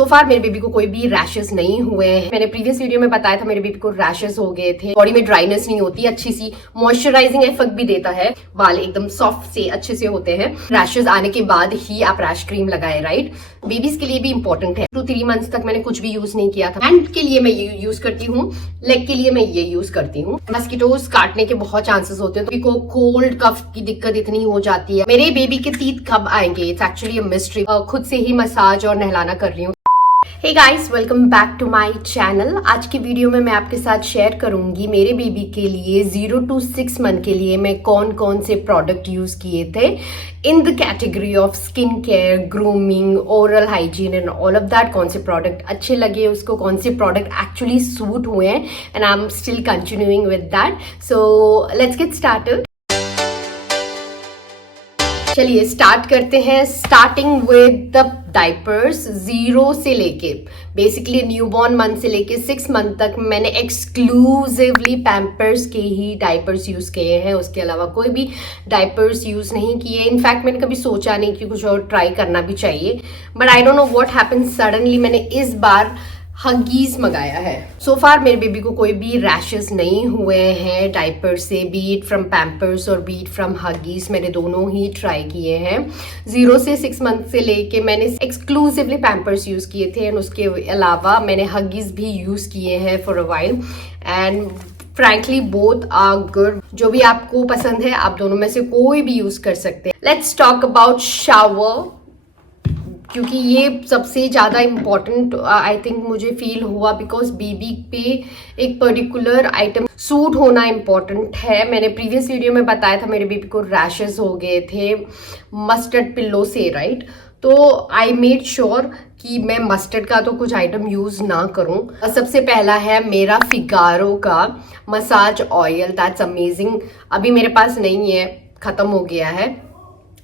तो फार मेरे बेबी को कोई भी रैशेस नहीं हुए हैं। मैंने प्रीवियस वीडियो में बताया था मेरे बेबी को रैशेस हो गए थे, बॉडी में ड्राइनेस नहीं होती, अच्छी सी मॉइस्चराइजिंग इफेक्ट भी देता है, बाल एकदम सॉफ्ट से अच्छे से होते हैं। रैशेस आने के बाद ही आप रैश क्रीम लगाए, राइट। बेबीज के लिए भी इंपॉर्टेंट है। 2-3 मंथ्स तक मैंने कुछ भी यूज नहीं किया था। हैंड के लिए मैं ये यूज करती हूँ, लेग के लिए मैं ये यूज करती हूँ। मस्किटोज काटने के बहुत चांसेस होते हैं, तो कोल्ड कफ की दिक्कत इतनी हो जाती है। मेरे बेबी के टीथ कब आएंगे, इट्स एक्चुअली अ मिस्ट्री। खुद से ही मसाज और नहलाना कर रही हूँ। Hey guys, welcome back to my channel. आज की वीडियो में मैं आपके साथ शेयर करूंगी मेरे बेबी के लिए 0 to 6 मंथ के लिए मैं कौन कौन से प्रोडक्ट यूज किए थे in the category of skin care, grooming, oral hygiene and all of that. कौन से प्रोडक्ट अच्छे लगे उसको, कौन से प्रोडक्ट एक्चुअली सूट हुए हैं, and I am still continuing with that. So let's get started. चलिए स्टार्ट करते हैं। स्टार्टिंग विद द डायपर्स, 0 से लेके बेसिकली न्यूबॉर्न मंथ से लेके 6 मंथ तक मैंने एक्सक्लूसिवली पैम्पर्स के ही डायपर्स यूज किए हैं। उसके अलावा कोई भी डायपर्स यूज नहीं किए। इनफैक्ट मैंने कभी सोचा नहीं कि कुछ और ट्राई करना भी चाहिए, but I don't know what happened, suddenly मैंने इस बार हगीज मंगाया है। सो फार मेरे बेबी को कोई भी रैशेस नहीं हुए हैं डायपर से, बीट फ्रॉम पैम्पर्स और बीट फ्रॉम हगीज। मैंने दोनों ही ट्राई किए हैं। 0 से 6 मंथ से लेके मैंने एक्सक्लूसिवली पैम्पर्स यूज किए थे, एंड उसके अलावा मैंने हगीज भी यूज किए हैं for a while, and frankly both are good. जो भी आपको पसंद है आप दोनों में से कोई भी यूज कर सकते हैं। लेट्स टॉक अबाउट शावर, क्योंकि ये सबसे ज़्यादा इम्पॉर्टेंट आई थिंक मुझे फील हुआ, बिकॉज बेबी पे एक पर्टिकुलर आइटम सूट होना इम्पॉर्टेंट है। मैंने प्रीवियस वीडियो में बताया था मेरे बेबी को रैशेस हो गए थे मस्टर्ड पिल्लो से, राइट। तो आई मेड श्योर कि मैं मस्टर्ड का तो कुछ आइटम यूज ना करूं। सबसे पहला है मेरा फिगारो का मसाज ऑयल, दैट्स अमेजिंग। अभी मेरे पास नहीं है, खत्म हो गया है,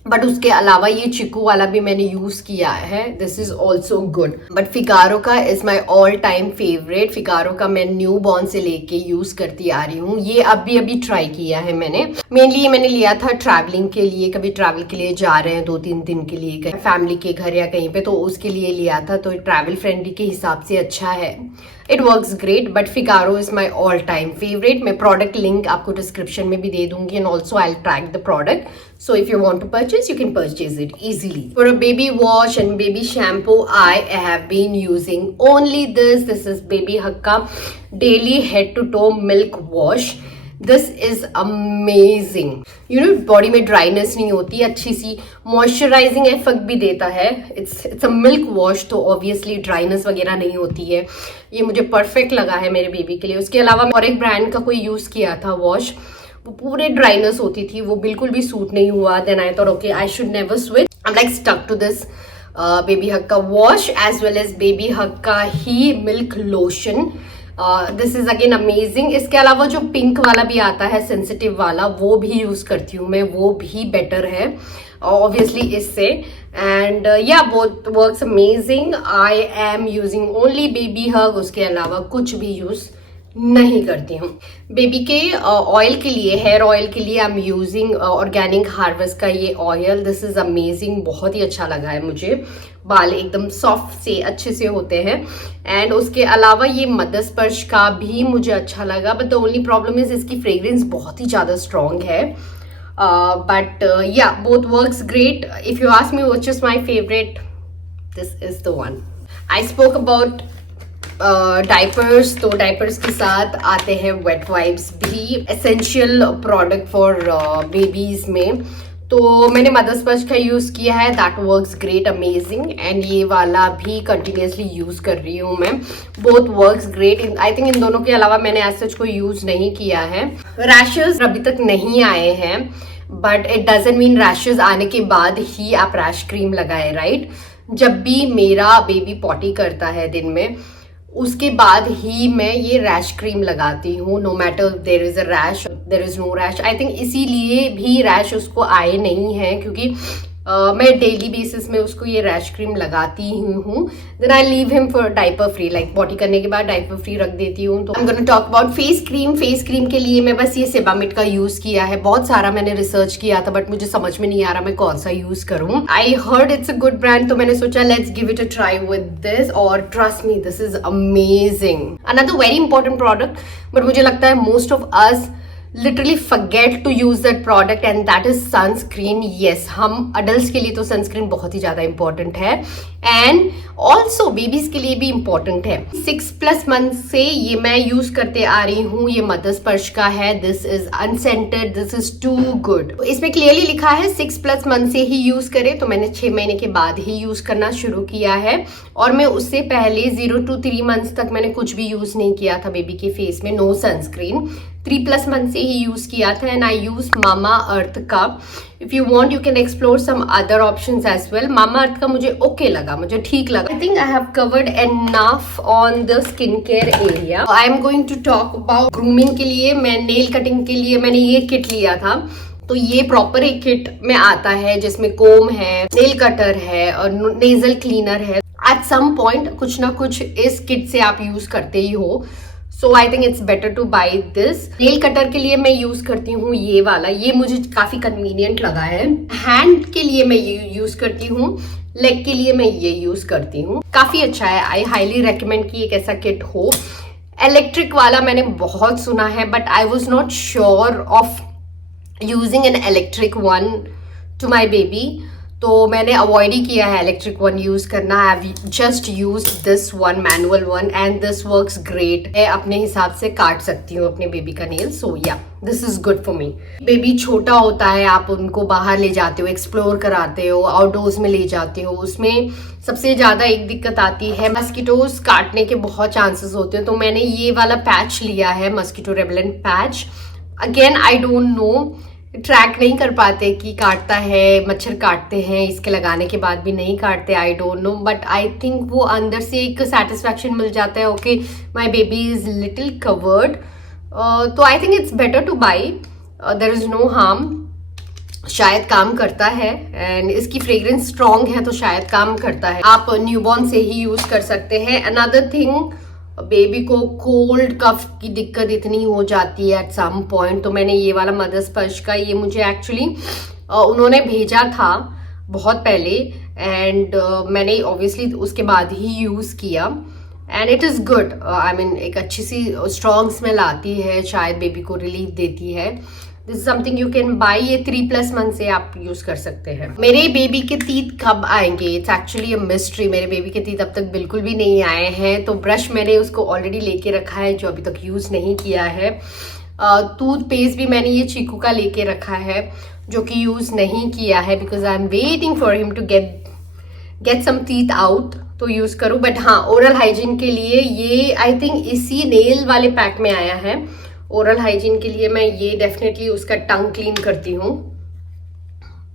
बट उसके अलावा ये चिकू वाला भी मैंने यूज किया है, this is also good. But Figaro का is my all time favourite. Figaro का मैं न्यू बॉर्न से लेके यूज करती आ रही हूँ। ये अभी ट्राई किया है मैंने। मेनली ये मैंने लिया था ट्रैवलिंग के लिए, कभी ट्रैवल के लिए जा रहे हैं 2-3 दिन के लिए कहीं फैमिली के घर या कहीं पे, तो उसके लिए लिया था। तो ट्रैवल फ्रेंडली के हिसाब से अच्छा है, it works great. But Figaro is my all time favourite. मैं प्रोडक्ट लिंक आपको डिस्क्रिप्शन में भी दे दूंगी, and also I track the product, so if you want to purchase you can purchase it easily. For a baby wash and baby shampoo I have been using only this is Baby Hakka daily head to toe milk wash. This is amazing. You know, body में dryness नहीं होती, अच्छी सी moisturising effect भी देता है। It's a milk wash, तो obviously dryness वगैरह नहीं होती है। ये मुझे परफेक्ट लगा है मेरे बेबी के लिए। उसके अलावा और एक ब्रांड का कोई यूज किया था वॉश, वो पूरे ड्राइनेस होती थी, वो बिल्कुल भी सूट नहीं हुआ। Then I thought okay I should never switch, I am like stuck to this baby Hakka wash as well as baby Hakka ही milk lotion. This is again amazing. इसके अलावा जो पिंक वाला भी आता है सेंसिटिव वाला, वो भी यूज करती हूँ मैं, वो भी बेटर है ऑब्वियसली इससे। एंड या both works amazing. I am using only Babyhug, उसके अलावा कुछ भी यूज नहीं करती हूँ। बेबी के ऑयल के लिए, हेयर ऑयल के लिए आई एम यूजिंग ऑर्गेनिक हार्वेस्ट का ये ऑयल। दिस इज अमेजिंग, बहुत ही अच्छा लगा है मुझे। बाल एकदम सॉफ्ट से अच्छे से होते हैं। एंड उसके अलावा ये मदर स्पर्श का भी मुझे अच्छा लगा, but the only problem is इसकी फ्रेग्रेंस बहुत ही ज़्यादा स्ट्रॉन्ग है। बट या both works great. If you ask me which is my favourite, this is the one. I spoke about diapers, तो डायपर्स के साथ आते हैं वेट वाइप्स भी, एसेंशियल प्रोडक्ट फॉर बेबीज में। तो मैंने मदर स्पर्श का यूज किया है, that works great amazing, and ये वाला भी कंटिन्यूसली यूज कर रही हूँ मैं, both works great. I think in दोनों के अलावा मैंने एज सच कोई यूज नहीं किया है। रैशेस अभी तक नहीं आए हैं, but it doesn't mean rashes आने के बाद ही आप रैश क्रीम लगाए, राइट। जब भी मेरा बेबी पॉटी करता है दिन में, उसके बाद ही मैं ये रैश क्रीम लगाती हूँ, no matter there is a rash, there is no rash. I think इसीलिए भी रैश उसको आए नहीं है, क्योंकि मैं डेली बेसिस में उसको ये रैश क्रीम लगाती ही हूँ. Then I leave him for diaper free, like potty करने के बाद डाइपर फ्री रख देती हूँ. तो I am gonna talk about face cream. Face cream के लिए मैं बस ये सेबामेड का यूज किया है. बहुत सारा मैंने रिसर्च किया था बट मुझे समझ में नहीं आ रहा मैं कौन सा यूज करूँ. I heard it's a good brand, तो मैंने सोचा let's give it a try with this, और trust me this is amazing. Another very important product, but मुझे लगता है most of us literally forget to use that product and that is sunscreen. Yes, हम adults के लिए तो sunscreen बहुत ही ज़्यादा important है and also babies के लिए भी important है. 6+ months से ये मैं use करते आ रही हूँ. ये मदर स्पर्श का है. This is unscented. This is too good. इसमें clearly लिखा है 6+ months से ही use करें, तो मैंने 6 महीने के बाद ही use करना शुरू किया है. और मैं उससे पहले 0 to 3 months तक मैंने कुछ भी यूज नहीं किया था बेबी के फेस में. No sunscreen. 3+ months से ही यूज किया था and I use Mamaearth का. If you want you can explore some other options as well. Mamaearth का मुझे ओके लगा, मुझे ठीक लगा. I think I have covered enough on the skin care area. I am going to talk about grooming के लिए. मैं nail cutting के लिए मैंने ये किट लिया था. तो ये प्रॉपर एक किट में आता है जिसमें कोम है, नेल कटर है और नेजल क्लीनर है. एट सम पॉइंट कुछ ना कुछ इस किट से आप यूज करते ही हो. So I think it's better to buy this. Nail cutter के लिए मैं यूज करती हूँ ये वाला. ये मुझे काफी कन्वीनियंट लगा है. हैंड के लिए मैं ये यूज करती हूँ. लेग के लिए मैं ये यूज करती हूँ. काफी अच्छा है. आई हाईली रेकमेंड कि एक ऐसा किट हो. इलेक्ट्रिक वाला मैंने बहुत सुना है but I was not sure of using an electric one to my baby, तो मैंने अवॉइड ही किया है इलेक्ट्रिक वन यूज करना. I have just used this one, manual one, and this works great. मैं अपने हिसाब से काट सकती हूँ अपने बेबी का नेल. सो या this is good for me. Baby छोटा होता है, आप उनको बाहर ले जाते हो, एक्सप्लोर कराते हो, आउटडोर्स में ले जाते हो. उसमें सबसे ज्यादा एक दिक्कत आती है मस्किटोज काटने के बहुत चांसेस होते हैं. तो मैंने ये वाला पैच लिया है, mosquito repellent patch. Again I don't no, track नहीं कर पाते कि काटता है, मच्छर काटते हैं, इसके लगाने के बाद भी नहीं काटते. I don't know but I think वो अंदर से एक सेटिस्फैक्शन मिल जाता है. Okay my baby is little covered. तो I think it's better to buy. There is no harm. शायद काम करता है एंड इसकी फ्रेग्रेंस स्ट्रॉन्ग है तो शायद काम करता है. आप न्यूबॉर्न से ही यूज कर सकते हैं. अनदर थिंग, बेबी को कोल्ड कफ की दिक्कत इतनी हो जाती है एट सम पॉइंट, तो मैंने ये वाला मदर स्पर्श का, ये मुझे एक्चुअली उन्होंने भेजा था बहुत पहले एंड मैंने ऑब्वियसली उसके बाद ही यूज किया and it is good. I mean एक अच्छी सी स्ट्रॉन्ग स्मेल आती है, शायद बेबी को रिलीफ देती है. This is something you can buy. ये 3+ months से आप यूज कर सकते हैं. मेरे बेबी के तीत कब आएंगे, इट्स एक्चुअली अ मिस्ट्री. मेरे बेबी के तीत अब तक बिल्कुल भी नहीं आए हैं. तो ब्रश मैंने उसको ऑलरेडी लेके रखा है जो अभी तक यूज नहीं किया है. टूथपेस्ट भी मैंने ये चीकू का लेके रखा है जो कि यूज नहीं किया है because I am waiting for him to get some teeth out तो यूज करूं. बट हाँ, ओरल हाइजीन के लिए ये आई थिंक इसी नेल वाले पैक में आया है. ओरल हाइजीन के लिए मैं ये डेफिनेटली उसका टंग क्लीन करती हूँ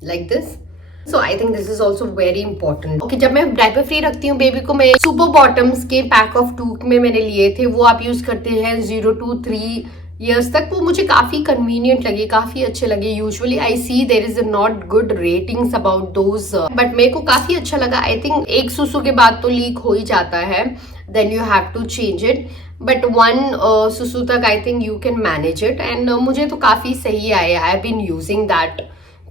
like this. So I think this is also very important. Okay, जब मैं डायपर फ्री रखती हूँ बेबी को, मैं सुपर बॉटम्स के पैक ऑफ 2 में मैंने लिए थे. वो आप यूज करते हैं 0 to 3 years तक. वो मुझे काफी कन्वीनियंट लगे, काफी अच्छे लगे. Usually I see there is not good ratings about those but मेरे को काफी अच्छा लगा. आई थिंक एक सुसु के बाद तो लीक हो ही जाता है, then you have to change it. But 1 सुसु तक I think you can manage it and मुझे तो काफी सही आया. I have been using that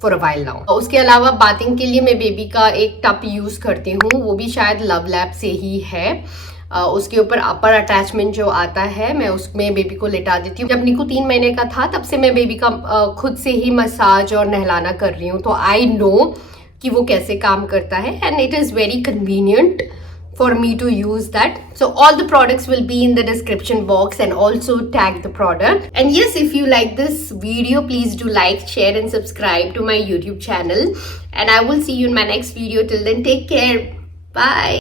for a while now. उसके अलावा बाथिंग के लिए मैं बेबी का एक टप यूज करती हूँ. वो भी शायद लव लैब से ही है. उसके ऊपर अपर अटैचमेंट जो आता है मैं उसमें बेबी को लेटा देती हूँ. जब निकू 3 महीने का था तब से मैं बेबी का खुद से ही मसाज और नहलाना कर रही हूँ. तो आई नो कि वो कैसे काम करता है and it is very convenient for me to use that. So all the products will be in the description box and also tag the product. And yes, if you like this video, please do like, share and subscribe to my YouTube channel. And I will see you in my next video. Till then, take care. Bye.